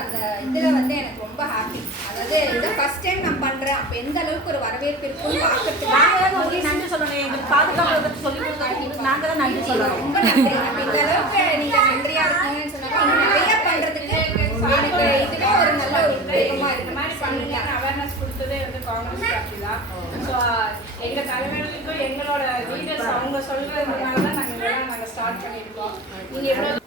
அந்த இதில் வந்து எனக்கு ரொம்ப ஹாப்பி. அதாவது இதை ஃபர்ஸ்ட் டைம் நான் பண்ணுறேன். அப்போ எந்த அளவுக்கு ஒரு வரவேற்பு இருக்குன்னு பார்க்கறதுக்கு நன்றி சொல்லணும். எங்களுக்கு பாதுகாப்பு சொல்லி நாங்கள் தான் நன்றி சொல்லணும். ரொம்ப நன்றி. இந்த அளவுக்கு நீங்கள் நன்றியாக இருக்கீங்கன்னு சொன்னாங்க. இன்னும் நிறையா பண்ணுறதுக்கு எனக்கு இதுவே ஒரு நல்ல ஒரு உத்வேகமாக இந்த மாதிரி பண்ணுங்க. அவேர்னஸ் கொடுத்ததே வந்து காங்கிரஸ் பார்ட்டி தான். ஸோ எங்கள் தலைவர்களுக்கும் எங்களோட லீடர்ஸ் அவங்க சொல்கிறதுனால தான் நாங்கள் ஸ்டார்ட் பண்ணியிருக்கோம். நீங்கள் எவ்வளோ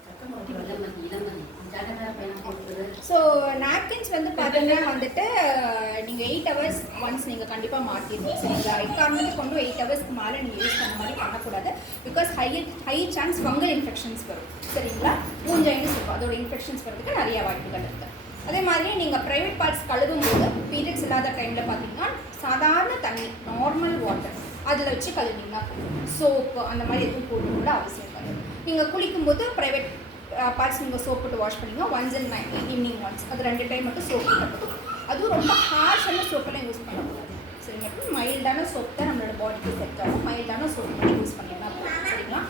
ஸோ நாப்கின்ஸ் வந்து பார்த்தீங்கன்னா வந்துட்டு நீங்கள் 8 hours ஒன்ஸ் நீங்கள் கண்டிப்பாக மாற்றிடணும். சரிங்களா? ரெக்கார்மெண்ட்டு கொண்டு 8 hours மேலே நீங்கள் யூஸ் பண்ண மாதிரி பண்ணக்கூடாது. Because high chance fungal infections வரும். சரிங்களா? மூஞ்சைன்னு சொல்லுவோம். அதோட இன்ஃபெக்ஷன்ஸ் வரதுக்கு நிறைய வாய்ப்புகள் இருக்குது. அதே மாதிரி நீங்கள் ப்ரைவேட் பார்ட்ஸ் கழுவும் போது பீரியட்ஸ் இல்லாத டைமில் பார்த்தீங்கன்னா சாதாரண தண்ணி நார்மல் வாட்டர் அதில் வச்சு கழுவிங்கன்னா சோப்பு அந்த மாதிரி எதுவும் போட்டு கூட அவசியம் கிடையாது. நீங்கள் குளிக்கும்போது ப்ரைவேட் பார்ட்ஸ் நீங்கள் சோப் போட்டு வாஷ் பண்ணிங்கன்னா once in night evening once அது 2 டைம் மட்டும் சோப் போட்டு. அதுவும் ரொம்ப ஹார்ஷான சோப்பெல்லாம் யூஸ் பண்ணக்கூடாது. சரி, மட்டும் மைல்டான சோப் தான் நம்மளோட பாடிக்கு செட் ஆகும். மைல்டான சோப் மட்டும் யூஸ் பண்ணிடலாம். சரிங்களா?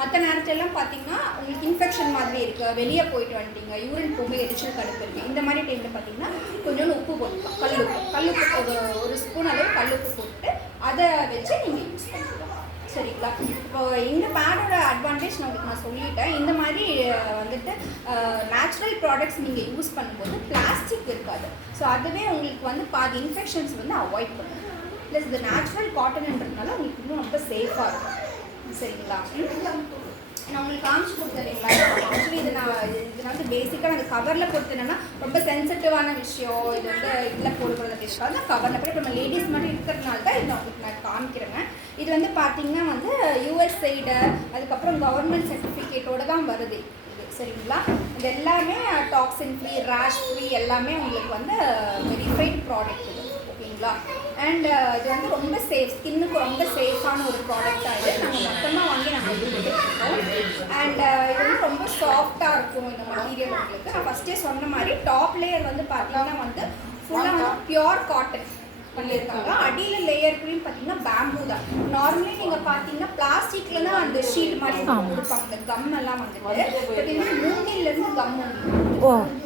மற்ற நேரத்திலலாம் பார்த்தீங்கன்னா உங்களுக்கு இன்ஃபெக்ஷன் மாதிரி இருக்குது, வெளியே போயிட்டு வந்துட்டீங்க, யூரின் போகும்போது எரிச்சல் கடுப்பு இருக்குது, இந்த மாதிரி டைமில் பார்த்தீங்கன்னா கொஞ்சோண்டு உப்பு போட்டுக்கலாம். கல்லுப்பு ஒரு ஸ்பூன் அளவு கல்லுப்பு போட்டு அதை வச்சு நீங்கள் யூஸ் பண்ணிக்கலாம். சரிங்களா? இப்போ இந்த பேடோட அட்வான்டேஜ் நான் சொல்லிட்டேன். இந்த மாதிரி வந்துட்டு நேச்சுரல் ப்ராடக்ட்ஸ் நீங்கள் யூஸ் பண்ணும்போது பிளாஸ்டிக் இருக்காது. ஸோ அதுவே உங்களுக்கு வந்து பாதி இன்ஃபெக்ஷன்ஸ் வந்து அவாய்ட் பண்ணும். ப்ளஸ் இது நேச்சுரல் காட்டன்ன்றதுனால உங்களுக்கு இன்னும் ரொம்ப சேஃபாக இருக்கும். சரிங்களா? நான் உங்களுக்கு காமிச்சு கொடுத்துறீங்களா? ஆக்சுவலி இது வந்து பேசிக்காக அந்த கவரில் கொடுத்தேன்னா ரொம்ப சென்சிட்டிவான விஷயம். இது வந்து இதில் போடுறது விஷயம் தான் கவரில் போய் நம்ம லேடிஸ் மாதிரி இருக்கிறதுனால தான் இது உங்களுக்கு நான் காமிக்கிறேங்க. இது வந்து பார்த்தீங்கன்னா வந்து யூஎஸ் சைடு அதுக்கப்புறம் கவர்மெண்ட் சர்டிஃபிகேட்டோடு தான் வருது இது. சரிங்களா? இது எல்லாமே டாக்ஸின் ஃப்ரீ, ரேஷ் ஃப்ரீ எல்லாமே உங்களுக்கு வந்து வெரிஃபைட் ப்ராடக்ட் இது. ஓகேங்களா? அண்ட் இது வந்து ரொம்ப சேஃப், ஸ்கின்னுக்கு ரொம்ப சேஃபான ஒரு ப்ராடக்டாக இது. நாங்கள் மொத்தமாக வாங்கி நாங்கள் கொடுத்துருக்கோம். அண்ட் இது வந்து ரொம்ப சாஃப்டாக இருக்கும் இந்த மெட்டீரியல் உங்களுக்கு. நான் ஃபஸ்ட்டே சொன்ன மாதிரி டாப் லேயர் வந்து பார்த்தீங்கன்னா வந்து ஃபுல்லாக வந்து பியோர் காட்டன் பண்ணியிருக்காங்க. அடியில் லேயருக்குன்னு பார்த்தீங்கன்னா பேம்பூ தான். நார்மலி நீங்கள் பார்த்தீங்கன்னா பிளாஸ்டிக்கில் தான் அந்த ஷீட் மாதிரி கொடுப்பாங்க. இந்த கம் எல்லாம் வந்துட்டு பார்த்தீங்கன்னா மூங்கிலேருந்து கம் வந்து.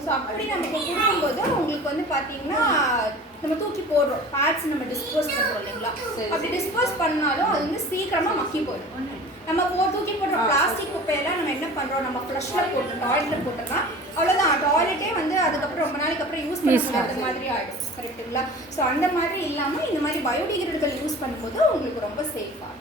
ஸோ அப்படி நம்ம இப்போ கொடுக்கும்போது உங்களுக்கு வந்து பார்த்தீங்கன்னா நம்ம தூக்கி போடுறோம், பேட்ஸ் நம்ம டிஸ்போஸ் பண்ணுறோம் இல்லைங்களா? அப்படி டிஸ்போஸ் பண்ணாலும் அது வந்து சீக்கிரமாக மக்கி போயிடும். நம்ம தூக்கி போடுற பிளாஸ்டிக் குப்பையெல்லாம் நம்ம என்ன பண்ணுறோம், நம்ம ஃப்ளஷில் போட்டு டாய்லெட்டில் போட்டோம்னா அவ்வளோதான், டாய்லெட்டே வந்து அதுக்கப்புறம் ரொம்ப நாளைக்கு அப்புறம் யூஸ் பண்ண முடியாத மாதிரி ஆகிடும். கரெக்டுங்களா? ஸோ அந்த மாதிரி இல்லாமல் இந்த மாதிரி பயோடிகிரேடபிள் யூஸ் பண்ணும்போது உங்களுக்கு ரொம்ப சேஃபாக.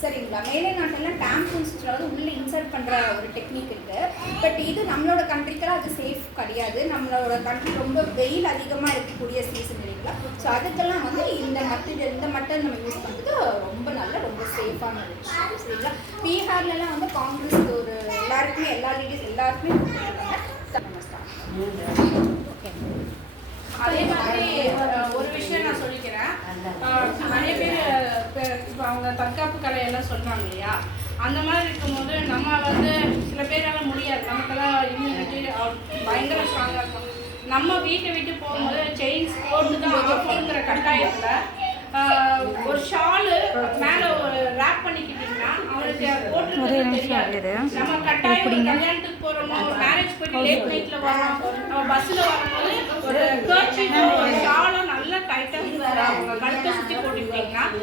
சரிங்களா? மேலே நாட்டெல்லாம் டேம்பூன்ஸ் உள்ளே இன்சர்ட் பண்ணுற ஒரு டெக்னிக் இருக்குது. பட் இது நம்மளோட கண்ட்ரிக்கெல்லாம் அது சேஃப் கிடையாது. நம்மளோட கண்ட்ரி ரொம்ப வெயில் அதிகமாக இருக்கக்கூடிய சீசன் இல்லைங்களா? ஸோ அதுக்கெல்லாம் வந்து இந்த மட்டல் நம்ம யூஸ் பண்ணுறது ரொம்ப நல்ல ரொம்ப சேஃபான விஷயம். சரிங்களா? பீகார்லலாம் வந்து காங்கிரஸ் ஒரு எல்லாருக்குமே எல்லா லேடிஸ் எல்லாருக்குமே ஓகே. அதே மாதிரி ஒரு விஷயம் நான் சொல்லிக்கிறேன். நிறைய பேர் இப்போ அவங்க தற்காப்பு கலையெல்லாம் சொல்கிறாங்க இல்லையா? அந்த மாதிரி இருக்கும்போது நம்ம வந்து சில பேரால் முடியாது. நமக்கெல்லாம் இம்யூனிட்டி பயங்கர ஸ்ட்ராங்காக இருக்கும். நம்ம வீட்டை விட்டு போகும்போது செயின்ஸ் போட்டு தான் ஆஃப்ங்கிற கட்டாயத்தில் ஒரு ஷாலு மேலே ஒரு ரேப் பண்ணிக்கிட்டிங்கன்னா அவனுக்கு போட்டுருக்கிறது தெரியாது. நம்ம கட்டாயம் கல்யாணத்துக்கு போகிறோமோ, ஒரு மேரேஜ் போயிட்டு லேட் நைட்டில் வரோம், நம்ம பஸ்ஸில் வரும்போது ஒரு கர்ச்சீஃபோ ஒரு ஷாலோ நல்லா டைட்டாக அவங்க கழுத்தை சுற்றி போட்டுக்கிட்டிங்கன்னா